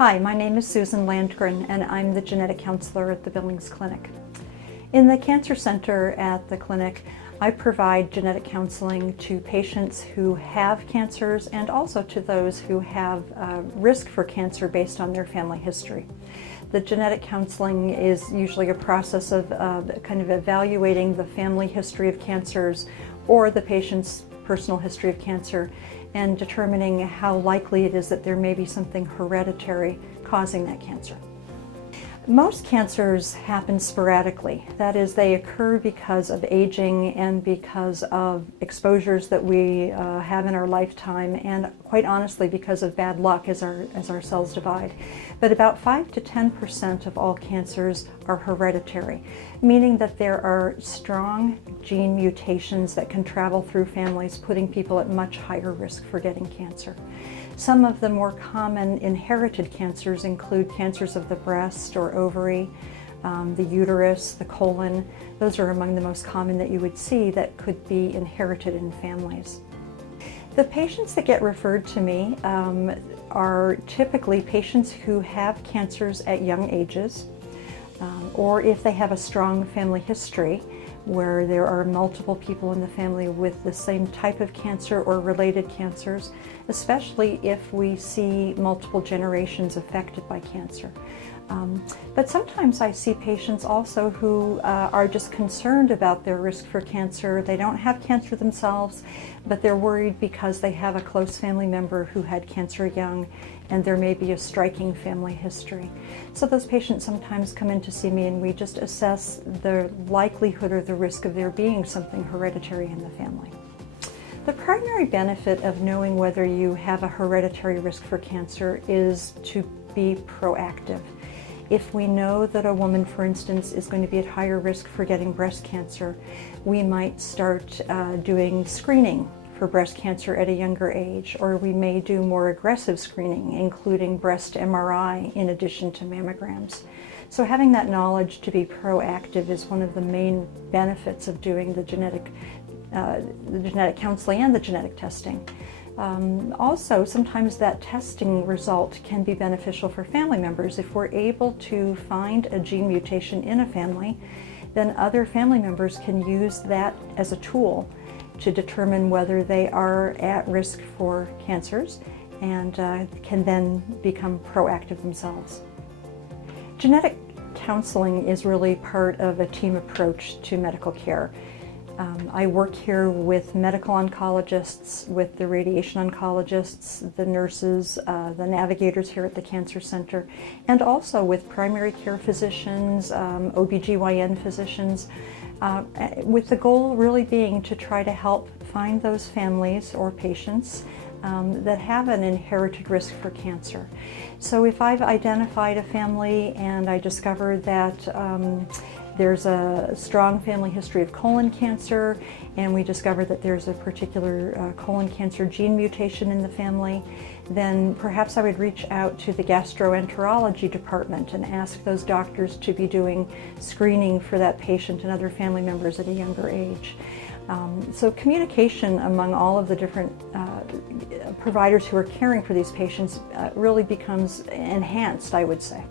Hi, my name is Susan Landgren and I'm the genetic counselor at the Billings Clinic. In the Cancer Center at the clinic, I provide genetic counseling to patients who have cancers and also to those who have risk for cancer based on their family history. The genetic counseling is usually a process of kind of evaluating the family history of cancers or the patient's personal history of cancer and determining how likely it is that there may be something hereditary causing that cancer. Most cancers happen sporadically. That is, they occur because of aging and because of exposures that we have in our lifetime, and quite honestly because of bad luck as our cells divide. But about 5 to 10% of all cancers are hereditary, meaning that there are strong gene mutations that can travel through families, putting people at much higher risk for getting cancer. Some of the more common inherited cancers include cancers of the breast or ovary, the uterus, the colon. Those are among the most common that you would see that could be inherited in families. The patients that get referred to me are typically patients who have cancers at young ages, or if they have a strong family history where there are multiple people in the family with the same type of cancer or related cancers, especially if we see multiple generations affected by cancer. But sometimes I see patients also who are just concerned about their risk for cancer. They don't have cancer themselves, but they're worried because they have a close family member who had cancer young, and there may be a striking family history. So those patients sometimes come in to see me and we just assess the likelihood or the risk of there being something hereditary in the family. The primary benefit of knowing whether you have a hereditary risk for cancer is to be proactive. If we know that a woman, for instance, is going to be at higher risk for getting breast cancer, we might start doing screening for breast cancer at a younger age, or we may do more aggressive screening, including breast MRI in addition to mammograms. So having that knowledge to be proactive is one of the main benefits of doing the genetic counseling and the genetic testing. Also, sometimes that testing result can be beneficial for family members. If we're able to find a gene mutation in a family, then other family members can use that as a tool to determine whether they are at risk for cancers and can then become proactive themselves. Genetic counseling is really part of a team approach to medical care. I work here with medical oncologists, with the radiation oncologists, the nurses, the navigators here at the Cancer Center, and also with primary care physicians, OBGYN physicians, with the goal really being to try to help find those families or patients that have an inherited risk for cancer. So if I've identified a family and I discover that there's a strong family history of colon cancer, and we discover that there's a particular colon cancer gene mutation in the family, then perhaps I would reach out to the gastroenterology department and ask those doctors to be doing screening for that patient and other family members at a younger age. So communication among all of the different providers who are caring for these patients really becomes enhanced, I would say.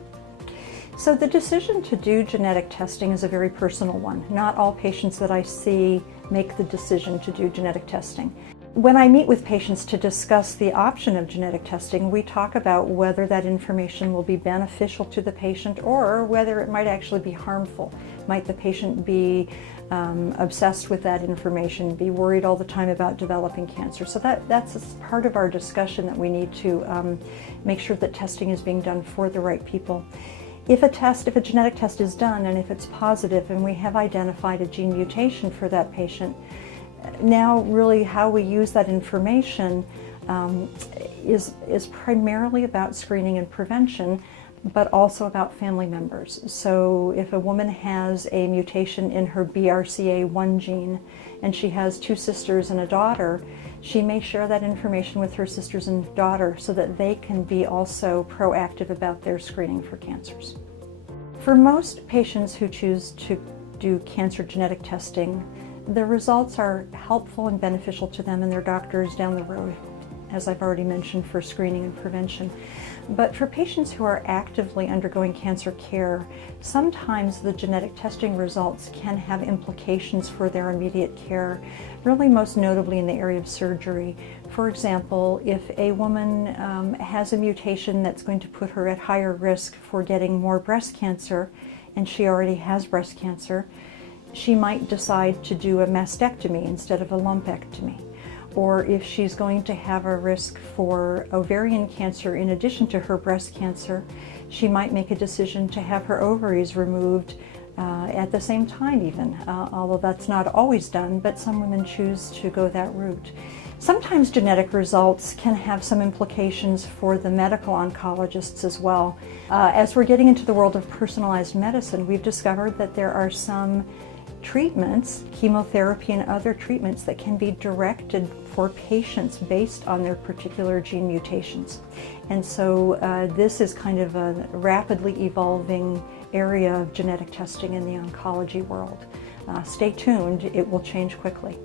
So the decision to do genetic testing is a very personal one. Not all patients that I see make the decision to do genetic testing. When I meet with patients to discuss the option of genetic testing, we talk about whether that information will be beneficial to the patient or whether it might actually be harmful. Might the patient be obsessed with that information, be worried all the time about developing cancer? So that's part of our discussion, that we need to make sure that testing is being done for the right people. If a genetic test is done and if it's positive and we have identified a gene mutation for that patient, now really how we use that information is primarily about screening and prevention, but also about family members. So if a woman has a mutation in her BRCA1 gene and she has 2 sisters and a daughter, she may share that information with her sisters and daughter so that they can be also proactive about their screening for cancers. For most patients who choose to do cancer genetic testing, the results are helpful and beneficial to them and their doctors down the road. as I've already mentioned, for screening and prevention. But for patients who are actively undergoing cancer care, sometimes the genetic testing results can have implications for their immediate care, really most notably in the area of surgery. For example, if a woman has a mutation that's going to put her at higher risk for getting more breast cancer, and she already has breast cancer, she might decide to do a mastectomy instead of a lumpectomy. Or if she's going to have a risk for ovarian cancer in addition to her breast cancer, she might make a decision to have her ovaries removed at the same time even, although that's not always done, but some women choose to go that route. Sometimes genetic results can have some implications for the medical oncologists as well. As we're getting into the world of personalized medicine, we've discovered that there are some treatments, chemotherapy and other treatments, that can be directed for patients based on their particular gene mutations. And so this is kind of a rapidly evolving area of genetic testing in the oncology world. Stay tuned, it will change quickly.